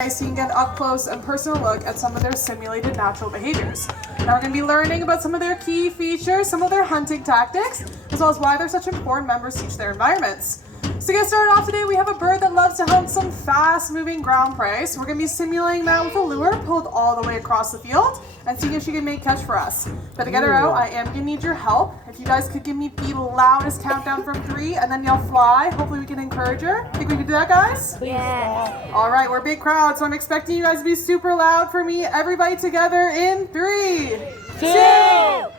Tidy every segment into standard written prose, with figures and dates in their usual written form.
So you can get an up close and personal look at some of their simulated natural behaviors. Now we're going to be learning about some of their key features, some of their hunting tactics, as well as why they're such important members to each of their environments. So to get started off today, we have a bird that loves to hunt some fast-moving ground prey. So we're going to be simulating that with a lure pulled all the way across the field and seeing if she can make catch for us. But to get her out, I am going to need your help. If you guys could give me the loudest countdown from 3 and then yell fly, hopefully we can encourage her. Think we can do that, guys? Yeah. All right, we're a big crowd, so I'm expecting you guys to be super loud for me. Everybody together in 3, 2,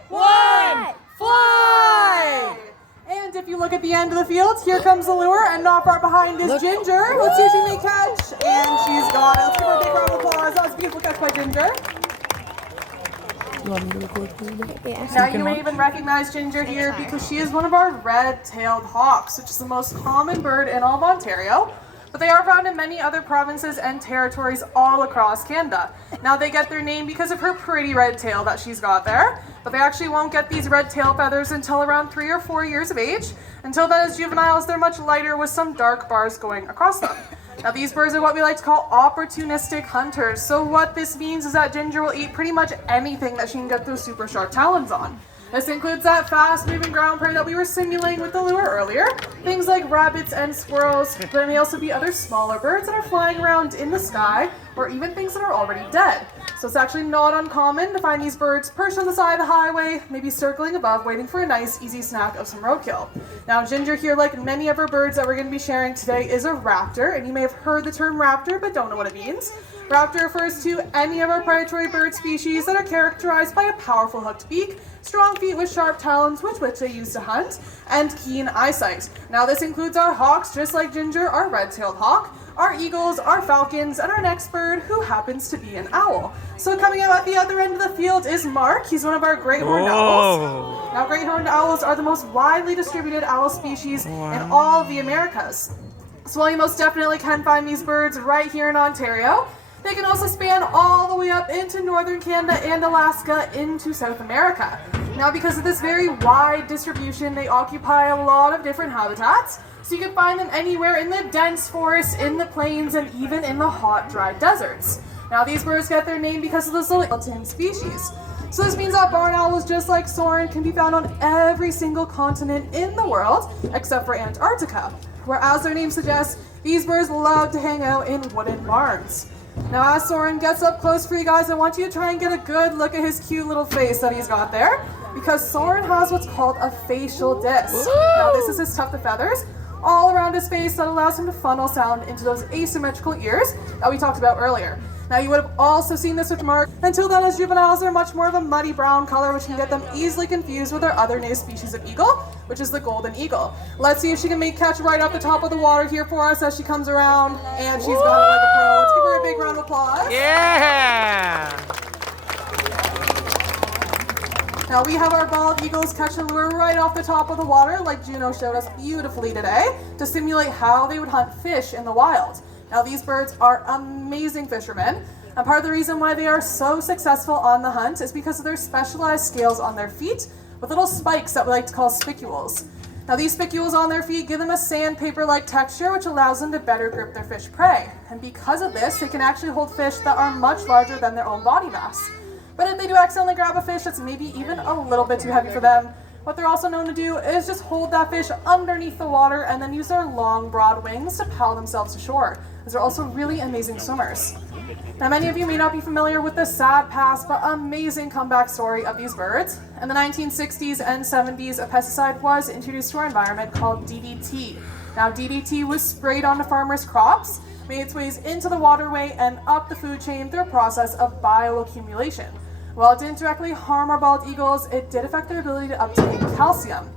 1, fly! And if you look at the end of the field, here comes the lure, and not far behind is Ginger. Let's see if she may catch, and she's got it. Let's give her a big round of applause. That was a beautiful catch by Ginger. Now you may even recognize Ginger here because she is one of our red-tailed hawks, which is the most common bird in all of Ontario. But they are found in many other provinces and territories all across Canada. Now they get their name because of her pretty red tail that she's got there, but they actually won't get these red tail feathers until around 3 or 4 years of age. Until then, as juveniles, they're much lighter with some dark bars going across them. Now these birds are what we like to call opportunistic hunters. So what this means is that Ginger will eat pretty much anything that she can get those super sharp talons on. This includes that fast-moving ground prey that we were simulating with the lure earlier, things like rabbits and squirrels, but it may also be other smaller birds that are flying around in the sky, or even things that are already dead. So it's actually not uncommon to find these birds perched on the side of the highway, maybe circling above, waiting for a nice, easy snack of some roadkill. Now Ginger here, like many of our birds that we're going to be sharing today, is a raptor, and you may have heard the term raptor, but don't know what it means. Raptor refers to any of our predatory bird species that are characterized by a powerful hooked beak, strong feet with sharp talons with which they use to hunt, and keen eyesight. Now this includes our hawks, just like Ginger, our red-tailed hawk, our eagles, our falcons, and our next bird, who happens to be an owl. So coming out at the other end of the field is Mark. He's one of our great horned owls. Now great horned owls are the most widely distributed owl species in all of the Americas. So while you most definitely can find these birds right here in Ontario, they can also span all the way up into northern Canada and Alaska into South America. Now because of this very wide distribution, they occupy a lot of different habitats. So you can find them anywhere in the dense forests, in the plains, and even in the hot, dry deserts. Now these birds get their name because of this little tin species. So this means that barn owls, just like Soren, can be found on every single continent in the world, except for Antarctica, where, as their name suggests, these birds love to hang out in wooden barns. Now as Soren gets up close for you guys, I want you to try and get a good look at his cute little face that he's got there, because Soren has what's called a facial disc. Now this is his tuft of feathers all around his face that allows him to funnel sound into those asymmetrical ears that we talked about earlier. Now you would have also seen this with Mark. Until then, as juveniles, they're much more of a muddy brown color, which can get them easily confused with our other native species of eagle, which is the golden eagle. Let's see if she can make catch right off the top of the water here for us as she comes around, and she's got it like a pro. Let's give her a big round of applause. Yeah! Now we have our bald eagles catch a lure right off the top of the water, like Juno showed us beautifully today, to simulate how they would hunt fish in the wild. Now these birds are amazing fishermen, and part of the reason why they are so successful on the hunt is because of their specialized scales on their feet with little spikes that we like to call spicules. Now these spicules on their feet give them a sandpaper-like texture, which allows them to better grip their fish prey. And because of this, they can actually hold fish that are much larger than their own body mass. But if they do accidentally grab a fish that's maybe even a little bit too heavy for them, what they're also known to do is just hold that fish underneath the water and then use their long, broad wings to paddle themselves to shore, as they're also really amazing swimmers. Now, many of you may not be familiar with the sad past but amazing comeback story of these birds. In the 1960s and 70s, a pesticide was introduced to our environment called DDT. Now, DDT was sprayed onto farmers' crops, made its ways into the waterway and up the food chain through a process of bioaccumulation. While it didn't directly harm our bald eagles, it did affect their ability to uptake calcium.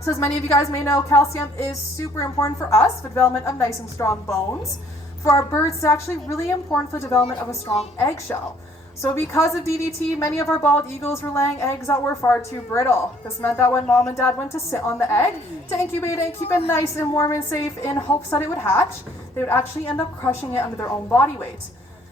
So as many of you guys may know, calcium is super important for us for development of nice and strong bones. For our birds, it's actually really important for the development of a strong eggshell. So because of DDT, many of our bald eagles were laying eggs that were far too brittle. This meant that when mom and dad went to sit on the egg to incubate it and keep it nice and warm and safe in hopes that it would hatch, they would actually end up crushing it under their own body weight.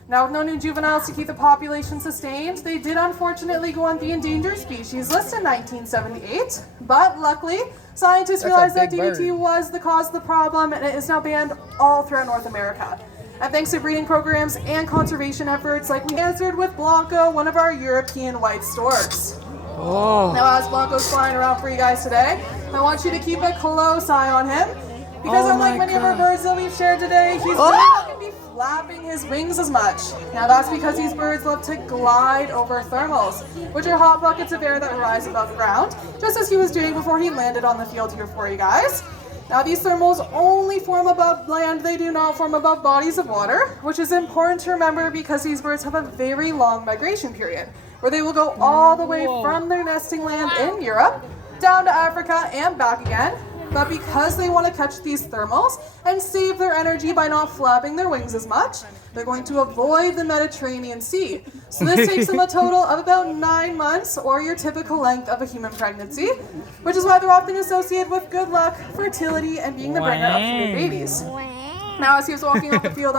Now, with no new juveniles to keep the population sustained, they did unfortunately go on the endangered species list in 1978. But luckily, scientists realized that DDT was the cause of the problem, and it is now banned all throughout North America. And thanks to breeding programs and conservation efforts, like we answered with Blanco, one of our European white storks. Oh. Now, as Blanco's flying around for you guys today, I want you to keep a close eye on him, because Oh unlike my many of our God. birds that we've shared today, he's really not going to be flapping his wings as much. Now, that's because these birds love to glide over thermals, which are hot buckets of air that rise above the ground, just as he was doing before he landed on the field here for you guys. Now, these thermals only form above land, they do not form above bodies of water, which is important to remember because these birds have a very long migration period, where they will go all the way from their nesting land in Europe, down to Africa and back again. But because they want to catch these thermals and save their energy by not flapping their wings as much, they're going to avoid the Mediterranean Sea. So this takes them a total of about 9 months, or your typical length of a human pregnancy, which is why they're often associated with good luck, fertility, and being the bringer of new babies. Now, as he was walking off the field,